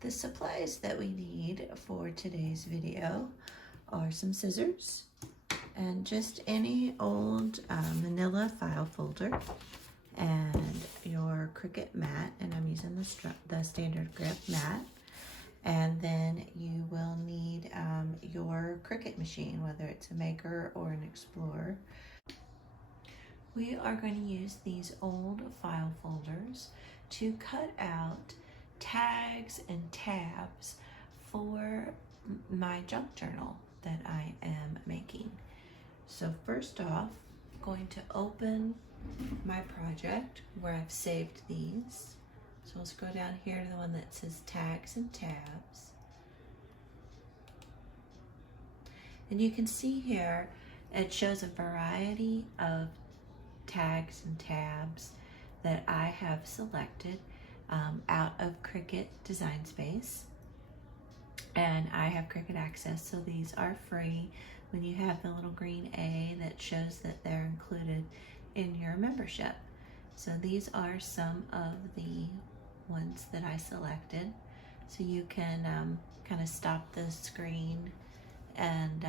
The supplies that we need for today's video are some scissors and just any old manila file folder and your Cricut mat, and I'm using the standard grip mat. And then you will need your Cricut machine, whether it's a Maker or an Explorer. We are going to use these old file folders to cut out tags and tabs for my junk journal that I am making. So first off, I'm going to open my project where I've saved these. So let's go down here to the one that says tags and tabs. And you can see here, it shows a variety of tags and tabs that I have selected out of Cricut Design Space. And I have Cricut Access, so these are free when you have the little green A that shows that they're included in your membership. So these are some of the ones that I selected. So you can kind of stop the screen and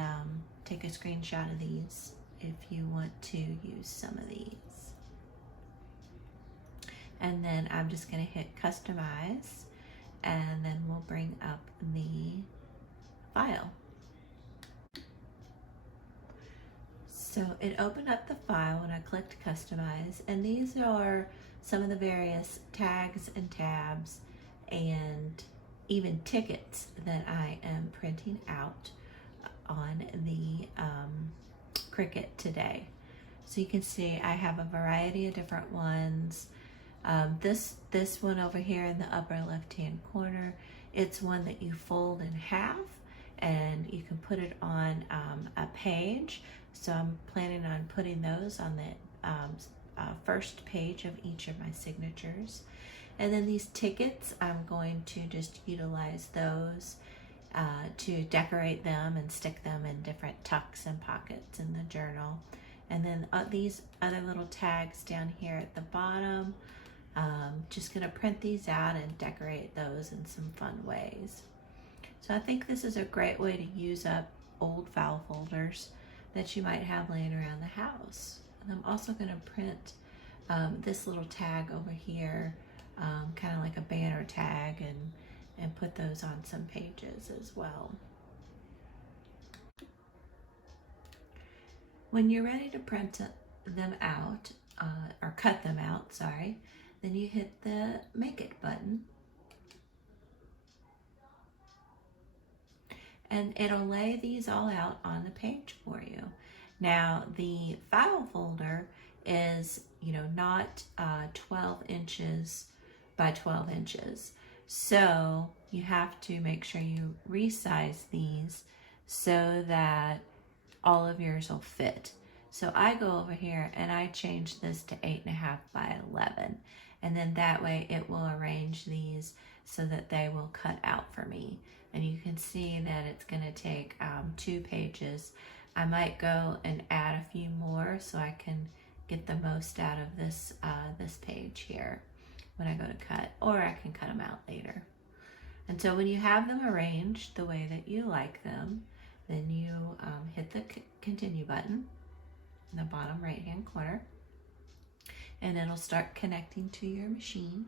take a screenshot of these if you want to use some of these. And then I'm just going to hit customize, and then we'll bring up the file. So it opened up the file when I clicked customize, and these are some of the various tags and tabs and even tickets that I am printing out on the Cricut today. So you can see I have a variety of different ones. This one over here in the upper left hand corner, it's one that you fold in half and you can put it on a page. So I'm planning on putting those on the first page of each of my signatures. And then these tickets, I'm going to just utilize those to decorate them and stick them in different tucks and pockets in the journal. And then these other little tags down here at the bottom, just gonna print these out and decorate those in some fun ways. So I think this is a great way to use up old file folders that you might have laying around the house. And I'm also gonna print this little tag over here, kind of like a banner tag, and put those on some pages as well. When you're ready to print them out, or cut them out, sorry, then you hit the Make It button. And it'll lay these all out on the page for you. Now, the file folder is, not 12 inches by 12 inches. So you have to make sure you resize these so that all of yours will fit. So I go over here and I change this to 8.5 by 11. And then that way it will arrange these so that they will cut out for me. And you can see that it's going to take 2 pages. I might go and add a few more so I can get the most out of this page here when I go to cut, or I can cut them out later. And so when you have them arranged the way that you like them, then you hit the continue button in the bottom right hand corner, and it'll start connecting to your machine.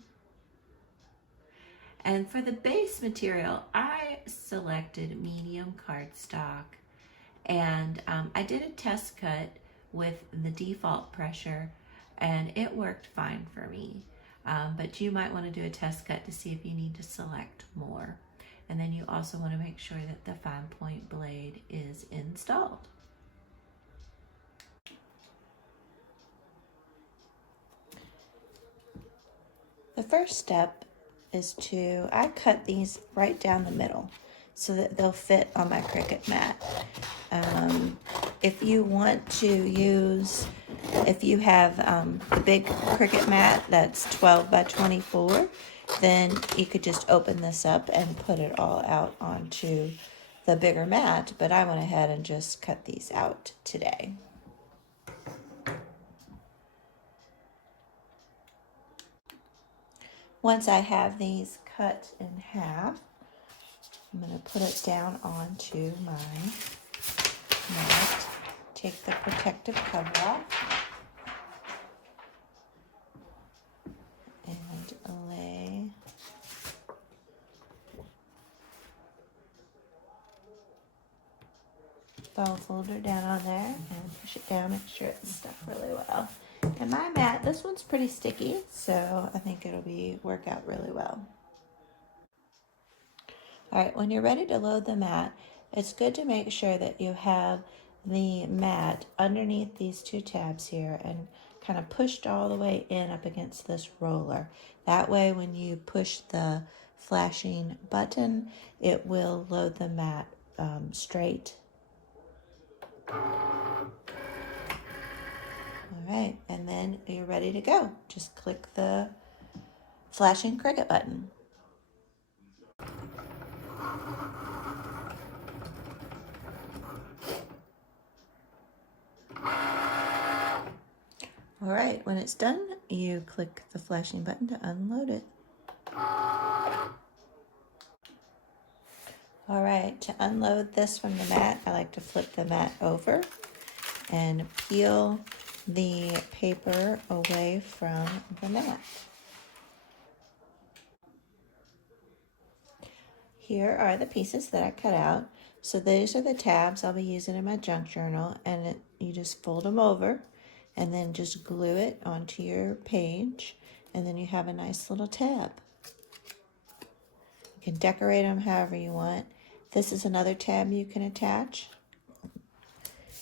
And for the base material, I selected medium cardstock, and I did a test cut with the default pressure, and it worked fine for me. But you might want to do a test cut to see if you need to select more. And then you also want to make sure that the fine point blade is installed. The first step is I cut these right down the middle so that they'll fit on my Cricut mat. If you want to use, if you have the big Cricut mat that's 12 by 24, then you could just open this up and put it all out onto the bigger mat, but I went ahead and just cut these out today. Once I have these cut in half, I'm going to put it down onto my mat. Take the protective cover off and lay file folder down on there and push it down, make sure it's stuck really well. And my mat, this one's pretty sticky, so I think it'll work out really well. All right, when you're ready to load the mat, it's good to make sure that you have the mat underneath these two tabs here and kind of pushed all the way in up against this roller. That way when you push the flashing button, it will load the mat straight. All right, and then you're ready to go. Just click the flashing Cricut button. All right, when it's done, you click the flashing button to unload it. All right, to unload this from the mat, I like to flip the mat over and peel the paper away from the mat. Here are the pieces that I cut out. So these are the tabs I'll be using in my junk journal, and you just fold them over and then just glue it onto your page, and then you have a nice little tab. You can decorate them however you want. This is another tab you can attach.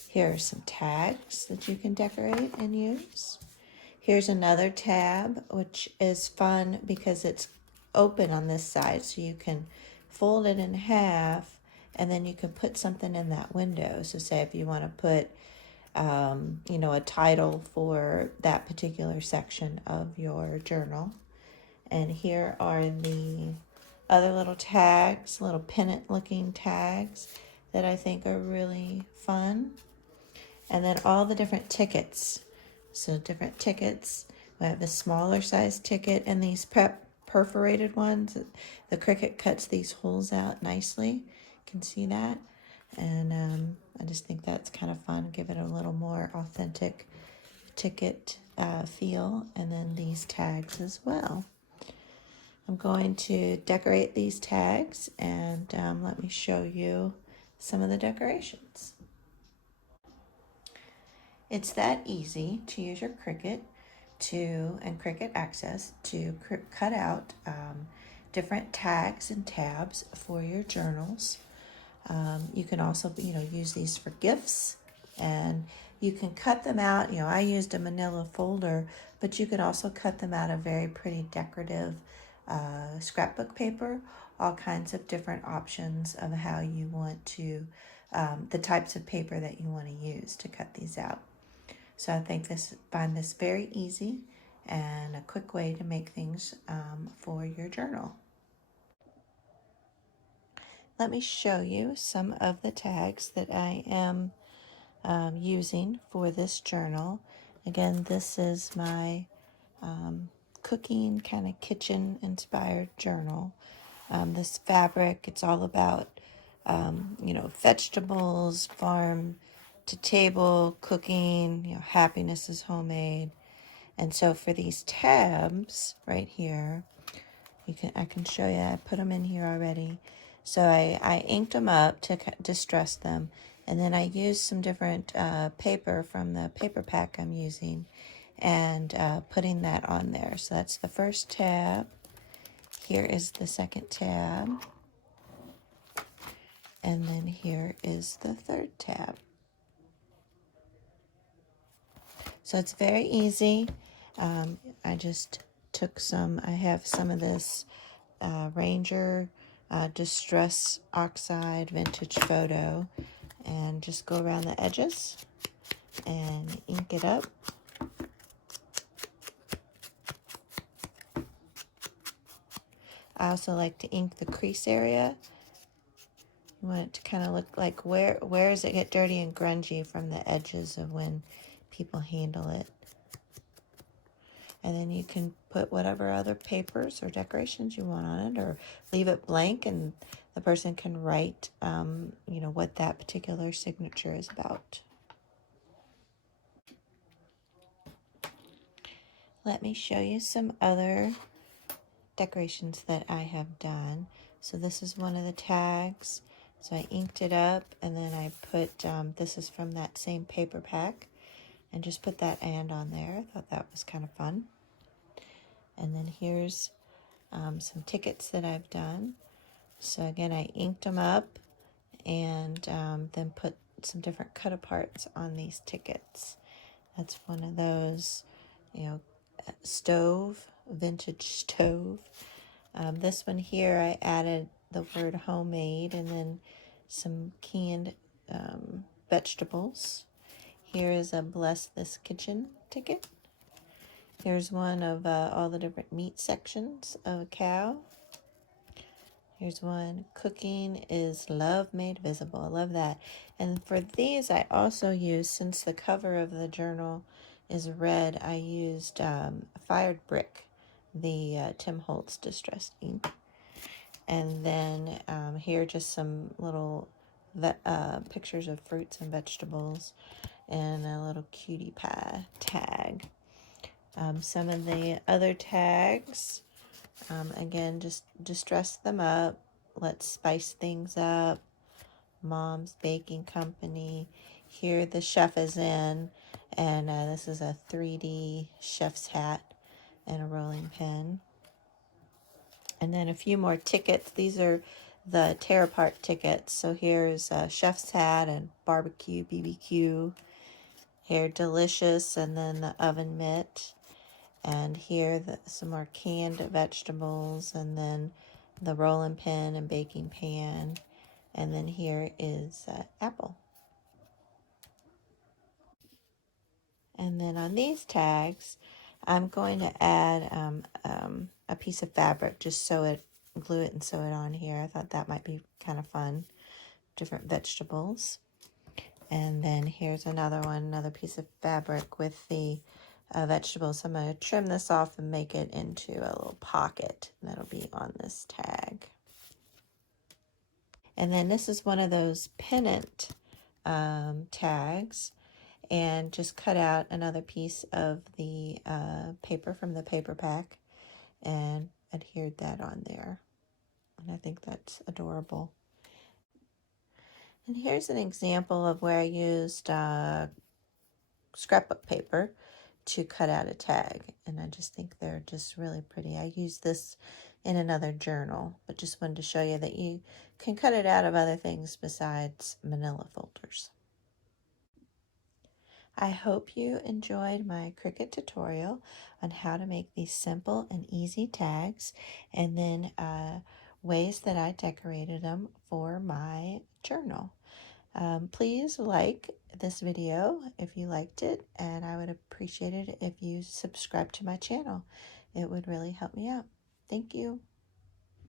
Here are some tags that you can decorate and use. Here's another tab, which is fun because it's open on this side, so you can fold it in half and then you can put something in that window. So say if you want to put a title for that particular section of your journal. And here are the other little tags, little pennant looking tags that I think are really fun. And then all the different tickets. So different tickets. We have the smaller size ticket and these perforated ones. The Cricut cuts these holes out nicely. You can see that. And I just think that's kind of fun. Give it a little more authentic ticket feel. And then these tags as well. I'm going to decorate these tags and let me show you some of the decorations. It's that easy to use your Cricut and Cricut Access to cut out different tags and tabs for your journals. You can also, use these for gifts, and you can cut them out. I used a manila folder, but you could also cut them out of very pretty decorative scrapbook paper. All kinds of different options of how you want to, the types of paper that you want to use to cut these out. So I find this very easy and a quick way to make things for your journal. Let me show you some of the tags that I am using for this journal. Again, this is my cooking kind of kitchen inspired journal. This fabric, it's all about vegetables, farm to table, cooking, happiness is homemade. And so for these tabs right here, I can show you, I put them in here already. So I inked them up to distress them. And then I used some different paper from the paper pack I'm using and putting that on there. So that's the first tab. Here is the second tab. And then here is the third tab. So it's very easy. I just took I have some of this Ranger Distress Oxide Vintage Photo, and just go around the edges and ink it up. I also like to ink the crease area. You want it to kind of look like where does it get dirty and grungy from the edges of when people handle it. And then you can put whatever other papers or decorations you want on it, or leave it blank and the person can write, you know, what that particular signature is about. Let me show you some other decorations that I have done. So this is one of the tags. So I inked it up, and then I put, this is from that same paper pack, and just put that "and" on there. I thought that was kind of fun. And then here's some tickets that I've done. So again, I inked them up and then put some different cut aparts on these tickets. That's one of those, you know, stove, vintage stove. This one here, I added the word homemade and then some canned vegetables. Here is a Bless This Kitchen ticket. Here's one of all the different meat sections of a cow. Here's one, cooking is love made visible. I love that. And for these, I also used, since the cover of the journal is red, I used Fired Brick, the Tim Holtz Distressed ink. And then here, just some little pictures of fruits and vegetables, and a little cutie pie tag. Some of the other tags, again, just dress them up. Let's spice things up. Mom's Baking Company. Here the chef is in, and this is a 3D chef's hat and a rolling pin. And then a few more tickets. These are the tear apart tickets. So here's a chef's hat and barbecue, BBQ. Here, delicious, and then the oven mitt. And here, some more canned vegetables, and then the rolling pin and baking pan. And then here is apple. And then on these tags, I'm going to add a piece of fabric, just sew it, glue it and sew it on here. I thought that might be kind of fun. Different vegetables. And then here's another one, another piece of fabric with the vegetables. So I'm going to trim this off and make it into a little pocket. That'll be on this tag. And then this is one of those pennant tags, and just cut out another piece of the paper from the paper pack and adhered that on there. And I think that's adorable. And here's an example of where I used scrapbook paper to cut out a tag, and I just think they're just really pretty. I used this in another journal, but just wanted to show you that you can cut it out of other things besides manila folders. I hope you enjoyed my Cricut tutorial on how to make these simple and easy tags, and then ways that I decorated them for my journal. Please like this video if you liked it, and I would appreciate it if you subscribe to my channel. It would really help me out. Thank you.